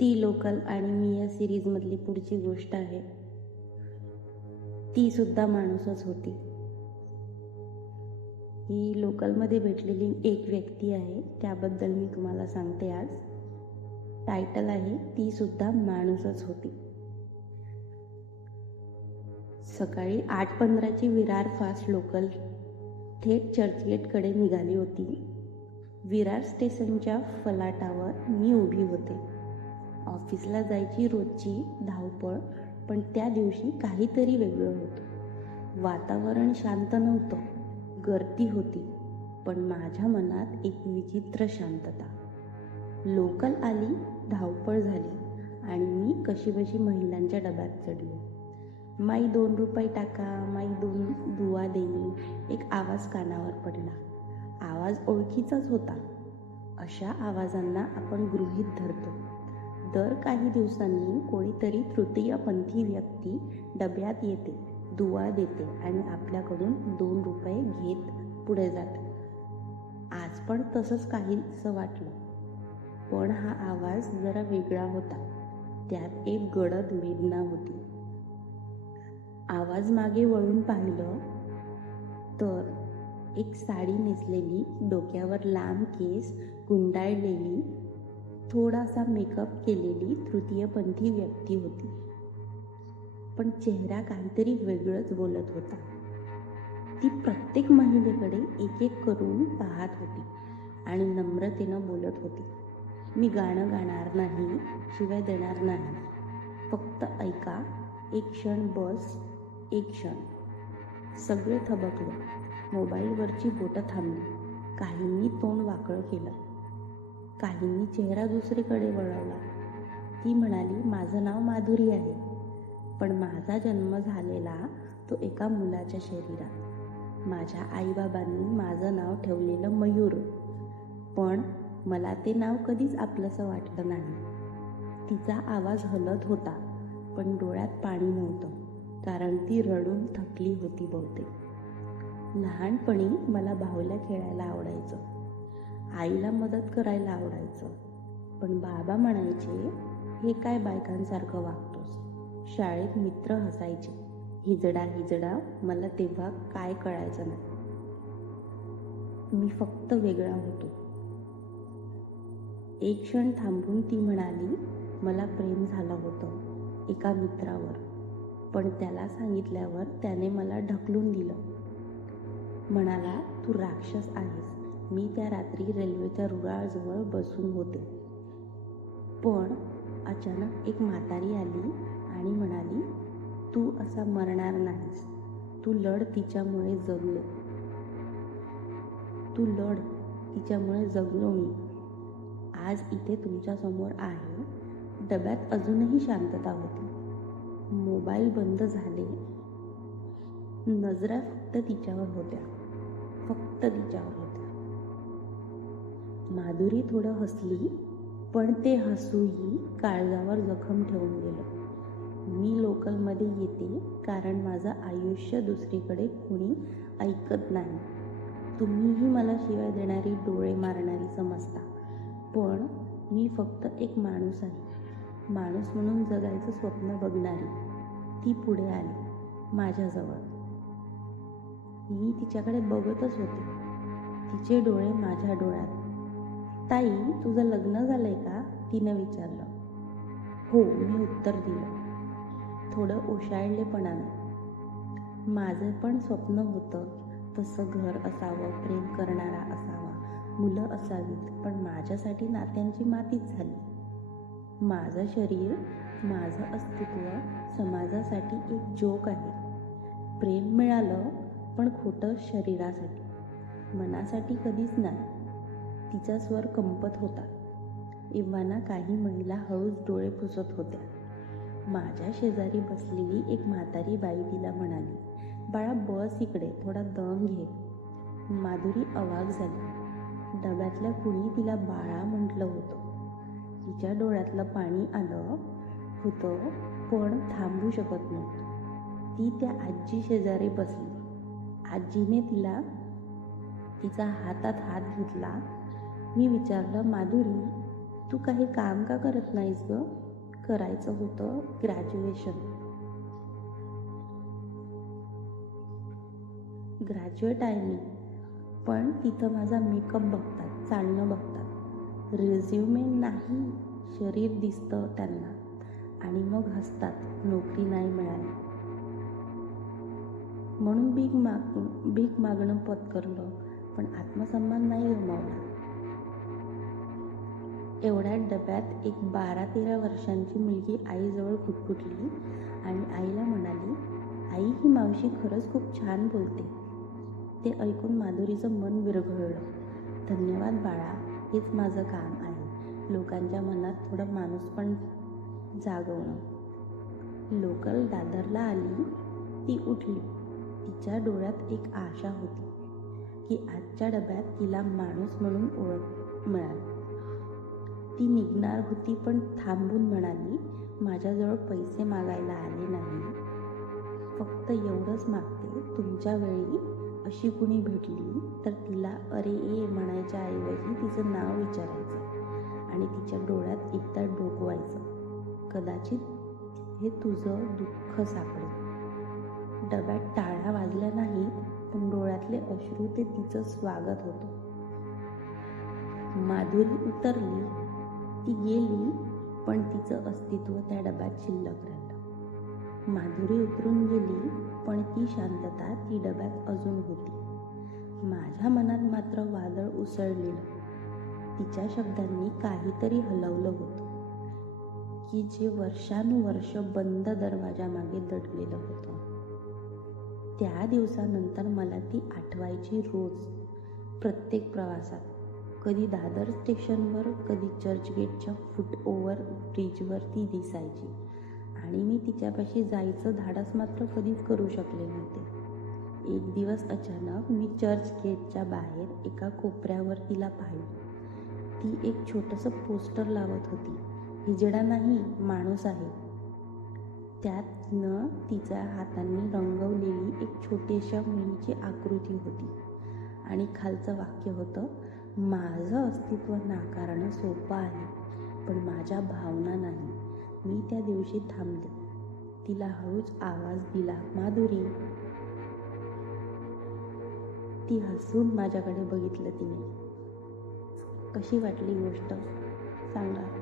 ती लोकल आणि मी या सिरीजमधली पुढची गोष्ट आहे. ती सुद्धा माणूसच होती. ही लोकलमध्ये भेटलेली एक व्यक्ती आहे त्याबद्दल मी तुम्हाला सांगते आज. टायटल आहे ती सुद्धा माणूसच होती. सकाळी आठ पंधराची विरार फास्ट लोकल थेट चर्चगेटकडे निघाली होती. विरार स्टेशनच्या फलाटावर मी उभी होते. ऑफिसला जायची रोजची धावपळ पण त्या दिवशी काहीतरी वेगळं होतं. वातावरण शांत नव्हतं गर्दी होती पण माझ्या मनात एक विचित्र शांतता. लोकल आली धावपळ झाली आणि मी कशीबशी महिलांच्या डब्यात चढली. माई दोन रुपये टाका माई दोन दुवा देणे एक आवाज कानावर पडला. आवाज ओळखीचाच होता. अशा आवाजांना आपण गृहीत धरतो. दर काही दिवसांनी कोणीतरी तृतीयपंथी व्यक्ती डब्यात येते दुवा देते आणि आपल्याकडून दोन रुपये घेत पुढे जाते. आज पण तसंच काहीसं वाटलं. पण हा आवाज जरा वेगळा होता. त्यात एक गडद वेदना होती. आवाज मागे वळून पाहिलं तर एक साडी नेसलेली डोक्यावर लांब केस गुंडाळलेली थोडासा मेकअप केलेली तृतीयपंथी व्यक्ती होती. पण चेहरा काहीतरी वेगळंच बोलत होता. ती प्रत्येक महिलेकडे एक एक करून पाहत होती आणि नम्रतेनं बोलत होती. मी गाणं गाणार नाही शिवाय देणार नाही. फक्त ऐका एक क्षण बस एक क्षण. सगळे थबकले. मोबाईलवरची बोटं थांबली. काहींनी तोंड वाकळं केलं. काहींनी चेहरा दुसरीकडे वळवला. ती म्हणाली माझं नाव माधुरी आहे पण माझा जन्म झालेला तो एका मुलाच्या शरीरात. माझ्या आईबाबांनी माझं नाव ठेवलेलं मयूर पण मला ते नाव कधीच आपलंसं वाटलं नाही. तिचा आवाज हलत होता पण डोळ्यात पाणी नव्हतं कारण ती रडून थकली होती बहुतेक. लहानपणी मला बाहुल्या खेळायला आवडायचं. आईला मदत करायला आवडायचं. पण बाबा म्हणायचे हे काय बायकांसारखं वागतोस? शाळेत मित्र हसायचे. हिजडा हिजडा मला तेव्हा काय कळायचं नाही. मी फक्त वेगळा होतो. एक क्षण थांबून ती म्हणाली मला प्रेम झालं होतं एका मित्रावर पण त्याला सांगितल्यावर त्याने मला ढकलून दिलं. म्हणाला तू राक्षस आहेस. मी त्या रात्री रेल्वेच्या रुळाजवळ बसून होते. पण अचानक एक म्हातारी आली आणि म्हणाली तू असा मरणार नाहीस. तू लढ तिच्यामुळे जगलो. तू लढ तिच्यामुळे जगलो मी. आज इथे तुमच्यासमोर आहे. डब्यात अजूनही शांतता होती. मोबाईल बंद झाले. नजरा फक्त तिच्यावर होत्या. फक्त तिच्यावर होत्या. माधुरी थोडं हसली पण ते हसूही काळजावर जखम ठेवून गेलं. मी लोकलमध्ये येते कारण माझं आयुष्य दुसरीकडे कोणी ऐकत नाही. तुम्हीही मला शिवाय देणारी डोळे मारणारी समजता. पण मी फक्त एक माणूस आहे. माणूस म्हणून जगायचं स्वप्न बघणारी. ती पुढे आली माझ्याजवळ. मी तिच्याकडे बघतच होते. तिचे डोळे माझ्या डोळ्यात. ताई तुझं लग्न झालंय का? तिनं विचारलं. हो मी उत्तर दिलं. थोडं ओशाळलेपणानं. माझं पण स्वप्न होतं तसं घर असावं प्रेम करणारा असावा मुलं असावीत पण माझ्यासाठी नात्यांची मातीच झाली. माझं शरीर माझं अस्तित्व समाजासाठी एक जोक आहे. प्रेम मिळालं पण खोटं शरीरासाठी. मनासाठी कधीच नाही. तिचा स्वर कंपत होता. इव्हाना काही महिला हळूच डोळे पुसत होत्या. माझ्या शेजारी बसलेली एक म्हातारी बाई तिला म्हणाली बाळा बस इकडे थोडा दम घे. माधुरी अवाक झाली. डब्यातल्या कुणी तिला बाळा म्हटलं होतं. तिच्या डोळ्यातलं पाणी आलं होतं पण थांबू शकत नव्हतं. ती त्या आजी शेजारी बसली. आजीने तिला तिचा हातात हात घेतला मी विचारलं माधुरी तू काही काम का करत नाहीस ग? करायचं होतं ग्रॅज्युएशन ग्रॅज्युएट आहे मी पण तिथं माझा मेकअप बघतात चालणं बघतात. रिझ्युमे नाही शरीर दिसतं त्यांना. आणि मग हसतात नोकरी नाही मिळाली. म्हणून भीक माग भीक मागणं पत्करलं पण आत्मसन्मान नाही गमावला. एवढ्या डब्यात एक बारा तेरा वर्षांची मुलगी आईजवळ कुटकुटली आणि आईला म्हणाली आई ही मावशी खरंच खूप छान बोलते. ते ऐकून माधुरीचं मन विरघळलं. धन्यवाद बाळा हेच माझं काम आहे. लोकांच्या मनात थोडं माणूस पण जागवणं. लोकल दादरला आली. ती उठली. तिच्या डोळ्यात एक आशा होती की आजच्या डब्यात तिला माणूस म्हणून ओळख मिळाली. ती निघणार होती पण थांबून म्हणाली माझ्याजवळ पैसे मागायला आले नाही. फक्त एवढंच मागते. तुमच्या वेळी अशी कुणी भेटली तर तिला अरे ए म्हणायच्या ऐवजी तिचं नाव विचारायचं आणि तिच्या डोळ्यात एकदा डोकवायचं. कदाचित हे तुझं दुःख सापडेल. डब्यात टाळ्या वाजल्या नाहीत पण डोळ्यातले अश्रू ते तिचं स्वागत होतं. माधुरी उतरली. ती गेली पण तिचं अस्तित्व त्या डब्यात शिल्लक राहिलं. माधुरी उतरून गेली पण ती शांतता ती डब्यात अजून होती. माझ्या मनात मात्र वादळ उसळलेलं. तिच्या शब्दांनी काहीतरी हलवलं होतं. की जे वर्षानुवर्ष बंद दरवाजामागे दडलेलं होतं. त्या दिवसानंतर मला ती आठवायची रोज प्रत्येक प्रवासात. कधी दादर स्टेशनवर कधी चर्चगेटच्या फुट ओव्हर ब्रिजवर ती दिसायची. आणि मी तिच्यापाशी जायचं धाडस मात्र कधीच करू शकले नव्हते. एक दिवस अचानक मी चर्च गेटच्या बाहेर एका कोपऱ्यावर तिला पाहिली. ती एक छोटंसं पोस्टर लावत होती. हिजडा नाही माणूस आहे. त्यात न तिच्या हातांनी रंगवलेली एक छोट्याशा मुलीची आकृती होती. आणि खालचं वाक्य होतं माझं अस्तित्व नाकारणं सोपं आहे पण माझ्या भावना नाही. मी त्या दिवशी थांबले. तिला हळूच आवाज दिला माधुरी. ती हसून माझ्याकडे बघितलं तिने. कशी वाटली गोष्ट? सांगा.